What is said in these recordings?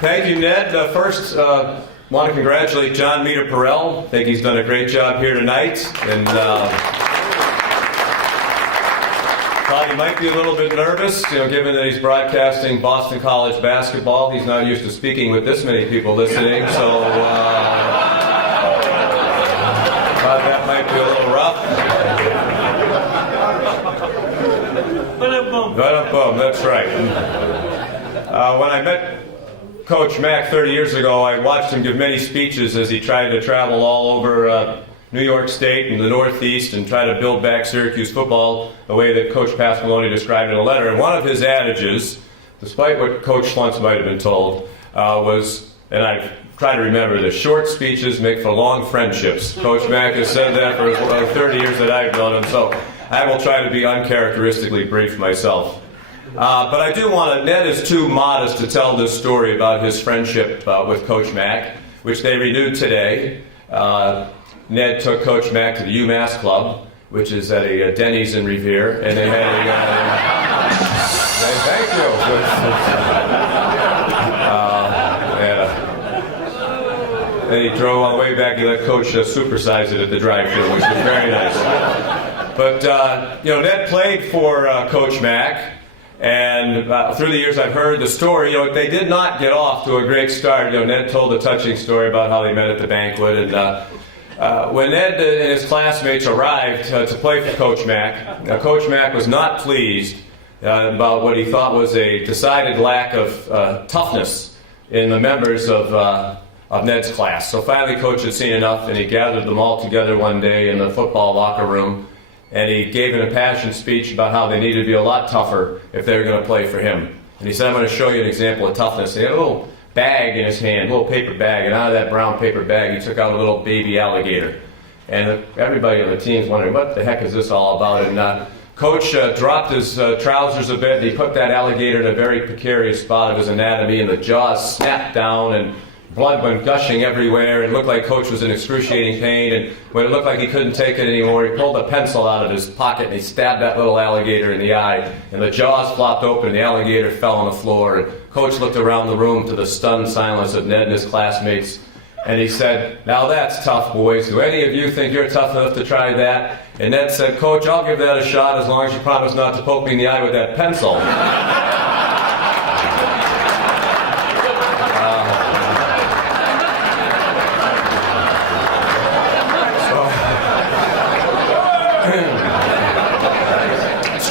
Thank you, Ned. First, want to congratulate John Meter-Perrell. I think he's done a great job here tonight. And thought he might be a little bit nervous, given that he's broadcasting Boston College basketball. He's not used to speaking with this many people listening, so thought that might be a little rough. Ba-dum-bum, that's right. When I met Coach Mack 30 years ago, I watched him give many speeches as he tried to travel all over New York State and the Northeast and try to build back Syracuse football the way that Coach Pasqualoni described in a letter. And one of his adages, despite what Coach Schluntz might have been told, was, and I've tried to remember this, short speeches make for long friendships. Coach Mack has said that for 30 years that I've known him, so I will try to be uncharacteristically brief myself. But I do want to, Ned is too modest to tell this story about his friendship with Coach Mack, which they renewed today. Ned took Coach Mack to the UMass Club, which is at a Denny's in Revere, and they had a... thank you. And he drove all the way back. He let Coach supersize it at the drive-thru, which was very nice. But, Ned played for Coach Mack. And through the years I've heard the story, they did not get off to a great start. Ned told a touching story about how they met at the banquet. And when Ned and his classmates arrived to play for Coach Mack, Coach Mack was not pleased about what he thought was a decided lack of toughness in the members of Ned's class. So finally Coach had seen enough, and he gathered them all together one day in the football locker room. And he gave an impassioned speech about how they needed to be a lot tougher if they were going to play for him. And he said, I'm going to show you an example of toughness. And he had a little bag in his hand, a little paper bag, and out of that brown paper bag he took out a little baby alligator. And everybody on the team's wondering, what the heck is this all about? And Coach dropped his trousers a bit, and he put that alligator in a very precarious spot of his anatomy, and the jaws snapped down, and blood went gushing everywhere. It looked like Coach was in excruciating pain, and when it looked like he couldn't take it anymore, he pulled a pencil out of his pocket and he stabbed that little alligator in the eye, and the jaws flopped open and the alligator fell on the floor. And Coach looked around the room to the stunned silence of Ned and his classmates, and he said, now that's tough, boys. Do any of you think you're tough enough to try that? And Ned said, Coach, I'll give that a shot as long as you promise not to poke me in the eye with that pencil.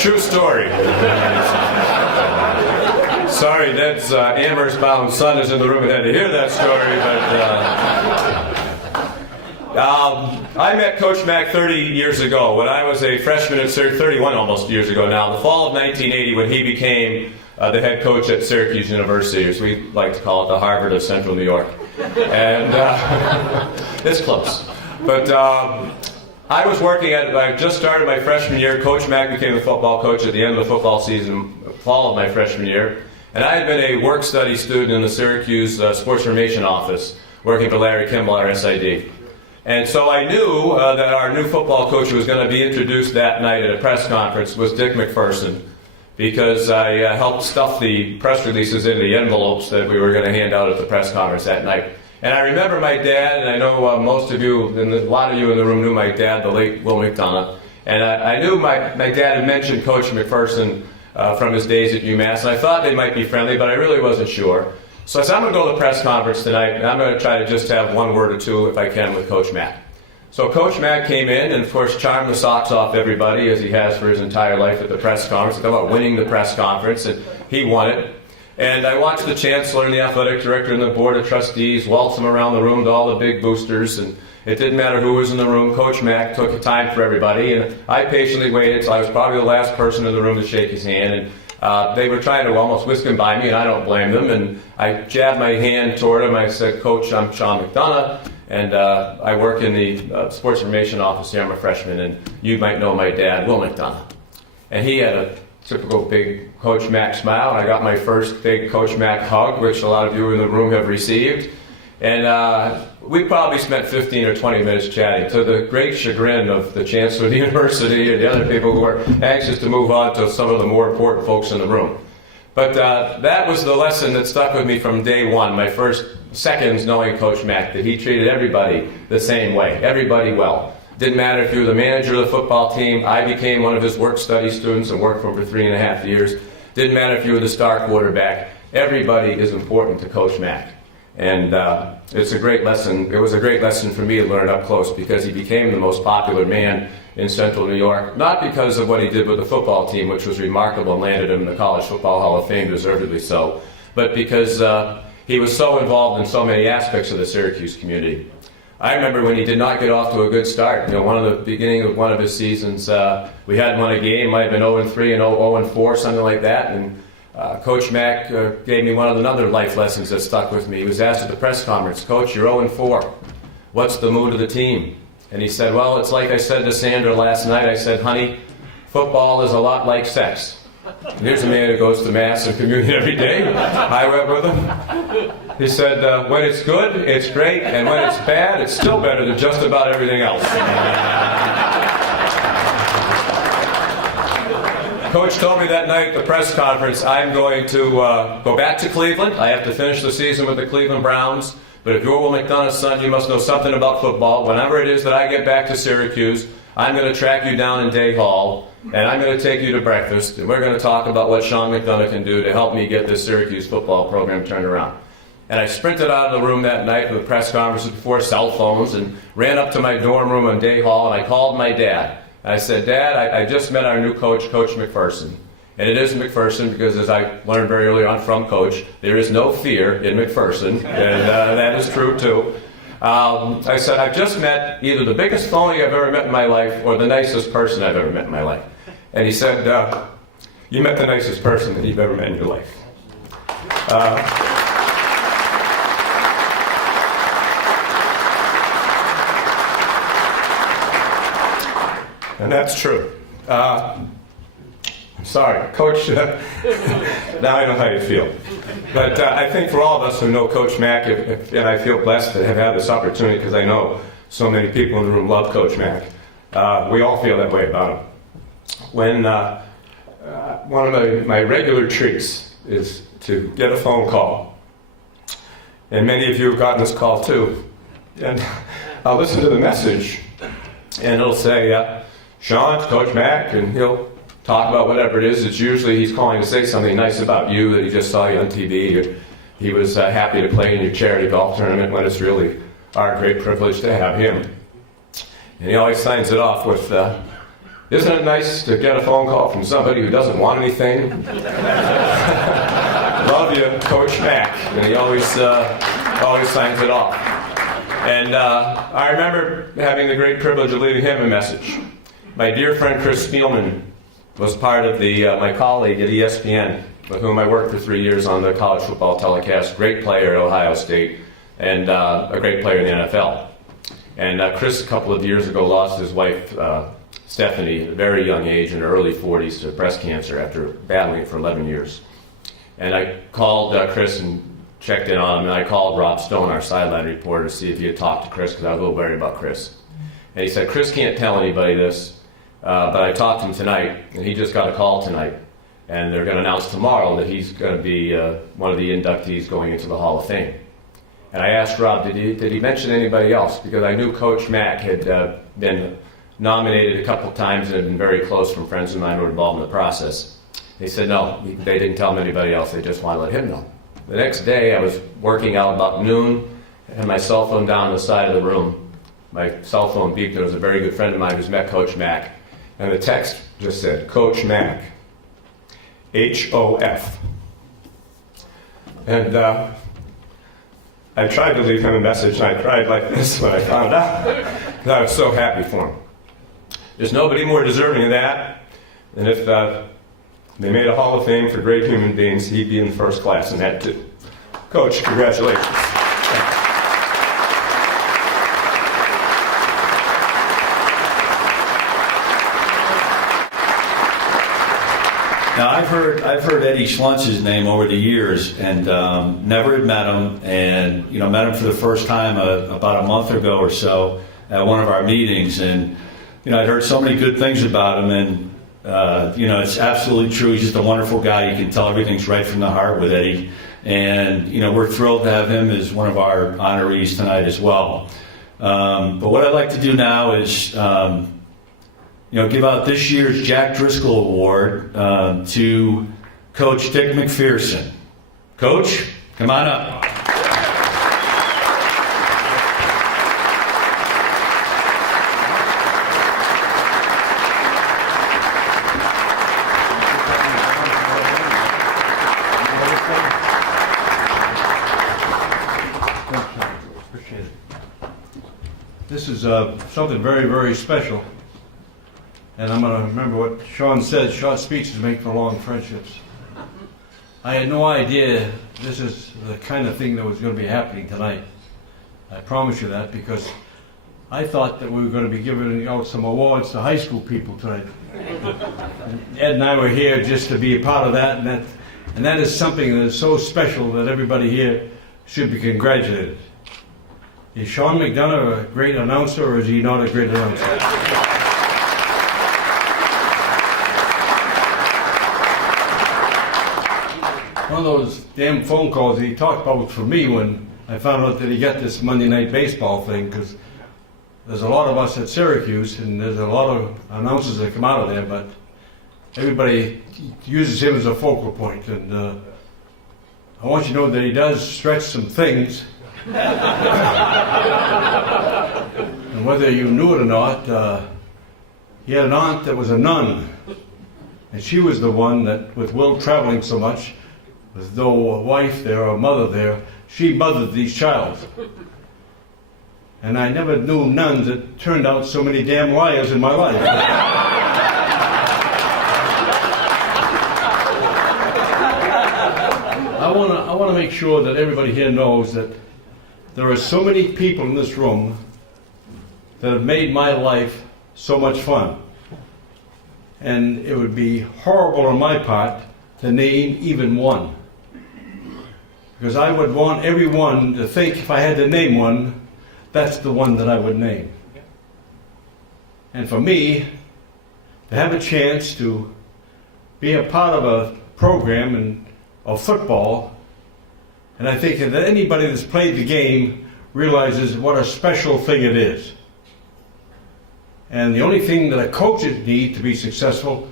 True story. Sorry, Ned's Amherst-bound son is in the room and had to hear that story, but I met Coach Mack 30 years ago when I was a freshman at Syracuse, 31 almost years ago now, the fall of 1980, when he became the head coach at Syracuse University, as we like to call it, the Harvard of Central New York. And it's close. But I just started my freshman year. Coach Mack became the football coach at the end of the football season, fall of my freshman year. And I had been a work-study student in the Syracuse Sports Information Office, working for Larry Kimball, our SID. And so I knew that our new football coach who was going to be introduced that night at a press conference was Dick McPherson, because I helped stuff the press releases into the envelopes that we were going to hand out at the press conference that night. And I remember my dad, and I know most of you, and a lot of you in the room knew my dad, the late Will McDonough. And I knew my dad had mentioned Coach McPherson from his days at UMass, and I thought they might be friendly, but I really wasn't sure. So I said, I'm going to go to the press conference tonight, and I'm going to try to just have one word or two, if I can, with Coach Mack. So Coach Mack came in and, of course, charmed the socks off everybody, as he has for his entire life at the press conference. He talked about winning the press conference, and he won it. And I watched the chancellor and the athletic director and the board of trustees waltz him around the room to all the big boosters, and it didn't matter who was in the room. Coach Mack took time for everybody, and I patiently waited, so I was probably the last person in the room to shake his hand. And they were trying to almost whisk him by me, and I don't blame them. And I jabbed my hand toward him. I said, Coach, I'm Sean McDonough, and I work in the Sports Information Office here. I'm a freshman, and you might know my dad, Will McDonough. And he had a typical big Coach Mack smile, and I got my first big Coach Mack hug, which a lot of you in the room have received. And we probably spent 15 or 20 minutes chatting, to the great chagrin of the chancellor of the university and the other people who were anxious to move on to some of the more important folks in the room. But that was the lesson that stuck with me from day one, my first seconds knowing Coach Mack, that he treated everybody the same way, everybody well. Didn't matter if you were the manager of the football team. I became one of his work-study students and worked for him for 3.5 years. Didn't matter if you were the star quarterback. Everybody is important to Coach Mack. And it's a great lesson. It was a great lesson for me to learn up close, because he became the most popular man in Central New York, not because of what he did with the football team, which was remarkable and landed him in the College Football Hall of Fame, deservedly so, but because he was so involved in so many aspects of the Syracuse community. I remember when he did not get off to a good start. One of the beginning of one of his seasons, we hadn't won a game, might have been 0-3 and 0-4, something like that, and Coach Mack gave me one of the other life lessons that stuck with me. He was asked at the press conference, "Coach, you're 0-4. What's the mood of the team?" And he said, "Well, it's like I said to Sandra last night. I said, honey, football is a lot like sex." And here's a man who goes to Mass and communion every day. I went with him. He said, when it's good, it's great, and when it's bad, it's still better than just about everything else. Coach told me that night at the press conference, I'm going to go back to Cleveland. I have to finish the season with the Cleveland Browns. But if you're Will McDonough's son, you must know something about football. Whenever it is that I get back to Syracuse, I'm going to track you down in Day Hall, and I'm going to take you to breakfast, and we're going to talk about what Sean McDonough can do to help me get this Syracuse football program turned around. And I sprinted out of the room that night for the press conference before cell phones and ran up to my dorm room in Day Hall, and I called my dad. And I said, "Dad, I just met our new coach, Coach McPherson." And it is McPherson because, as I learned very early on from Coach, there is no fear in McPherson, and that is true too. I said, "I've just met either the biggest phony I've ever met in my life or the nicest person I've ever met in my life." And he said, "You met the nicest person that you've ever met in your life." And that's true. I'm sorry, Coach. Now I know how you feel. But I think for all of us who know Coach Mack, and I feel blessed to have had this opportunity because I know so many people in the room love Coach Mack, we all feel that way about him. When one of my regular treats is to get a phone call, and many of you have gotten this call too, and I'll listen to the message, and it'll say, "Sean, it's Coach Mack," and he'll talk about whatever it is. It's usually he's calling to say something nice about you, that he just saw you on TV, or he was happy to play in your charity golf tournament, when it's really our great privilege to have him. And he always signs it off with, "Isn't it nice to get a phone call from somebody who doesn't want anything?" Love you, Coach Mack. And he always signs it off. And I remember having the great privilege of leaving him a message. My dear friend Chris Spielman was part of my colleague at ESPN, with whom I worked for 3 years on the college football telecast. Great player at Ohio State, and a great player in the NFL. And Chris, a couple of years ago, lost his wife, Stephanie, at a very young age, in her early 40s, to breast cancer after battling it for 11 years. And I called Chris and checked in on him, and I called Rob Stone, our sideline reporter, to see if he had talked to Chris, because I was a little worried about Chris. And he said, "Chris can't tell anybody this, but I talked to him tonight, and he just got a call tonight, and they're going to announce tomorrow that he's going to be one of the inductees going into the Hall of Fame." And I asked Rob, did he mention anybody else? Because I knew Coach Mack had been nominated a couple times and had been very close from friends of mine who were involved in the process. He said, no, they didn't tell him anybody else. They just want to let him know. The next day, I was working out about noon, had my cell phone down on the side of the room. My cell phone beeped. There was a very good friend of mine who's met Coach Mack. And the text just said, "Coach Mack, HOF." And I tried to leave him a message, and I cried like this when I found out, because I was so happy for him. There's nobody more deserving of that, and if they made a Hall of Fame for great human beings, he'd be in first class in that too. Coach, congratulations. Now, I've heard Eddie Schluntz's name over the years, and never had met him, and met him for the first time about a month ago or so at one of our meetings, and I'd heard so many good things about him, and It's absolutely true. He's just a wonderful guy. You can tell everything's right from the heart with Eddie. And, we're thrilled to have him as one of our honorees tonight as well. But what I'd like to do now is, give out this year's Jack Driscoll Award to Coach Dick McPherson. Coach, come on up. Appreciate it. This is something very, very special. And I'm going to remember what Sean said, short speeches make for long friendships. I had no idea this is the kind of thing that was going to be happening tonight. I promise you that, because I thought that we were going to be giving out some awards to high school people tonight. And Ed and I were here just to be a part of that, and that is something that is so special that everybody here should be congratulated. Is Sean McDonough a great announcer, or is he not a great announcer? One of those damn phone calls that he talked about was for me when I found out that he got this Monday Night Baseball thing, because there's a lot of us at Syracuse and there's a lot of announcers that come out of there, but everybody uses him as a focal point. And I want you to know that he does stretch some things. And whether you knew it or not, he had an aunt that was a nun. And she was the one that, with Will traveling so much, as though a wife there or a mother there, she mothered these child. And I never knew nuns that turned out so many damn liars in my life. I want to make sure that everybody here knows that there are so many people in this room that have made my life so much fun. And it would be horrible on my part to name even one. Because I would want everyone to think, if I had to name one, that's the one that I would name. And for me, to have a chance to be a part of a program of football, and I think that anybody that's played the game realizes what a special thing it is. And the only thing that a coach needs to be successful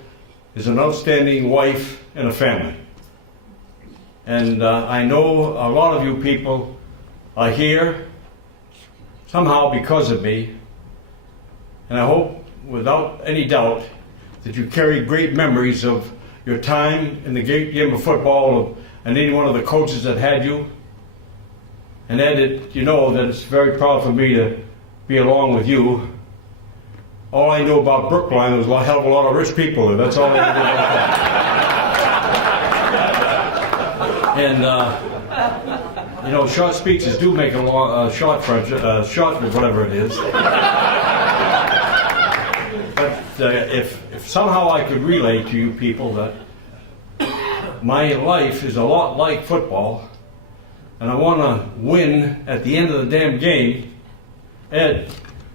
is an outstanding wife and a family. And I know a lot of you people are here somehow because of me. And I hope, without any doubt, that you carry great memories of your time in the game of football and any one of the coaches that had you. And Ed, you know that it's very proud for me to be along with you. All I know about Brookline was a hell of a lot of rich people there. That's all I know about that. And, short speeches do make a long, short friendship, short whatever it is. But if somehow I could relay to you people that my life is a lot like football, and I want to win at the end of the damn game, Ed,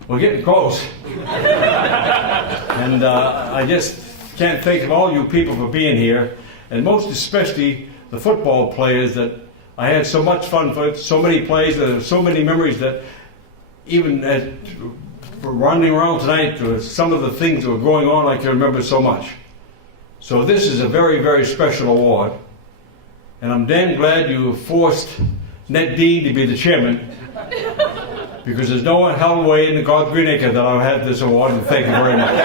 we're getting close. And I just can't thank all you people for being here, and most especially the football players that I had so much fun with, so many plays, so many memories that even running around tonight, some of the things that were going on, I can remember so much. So this is a very, very special award, and I'm damn glad you forced Ned Dean to be the chairman, because there's no hell way in the God's green acre that I'll have this award, and thank you very much.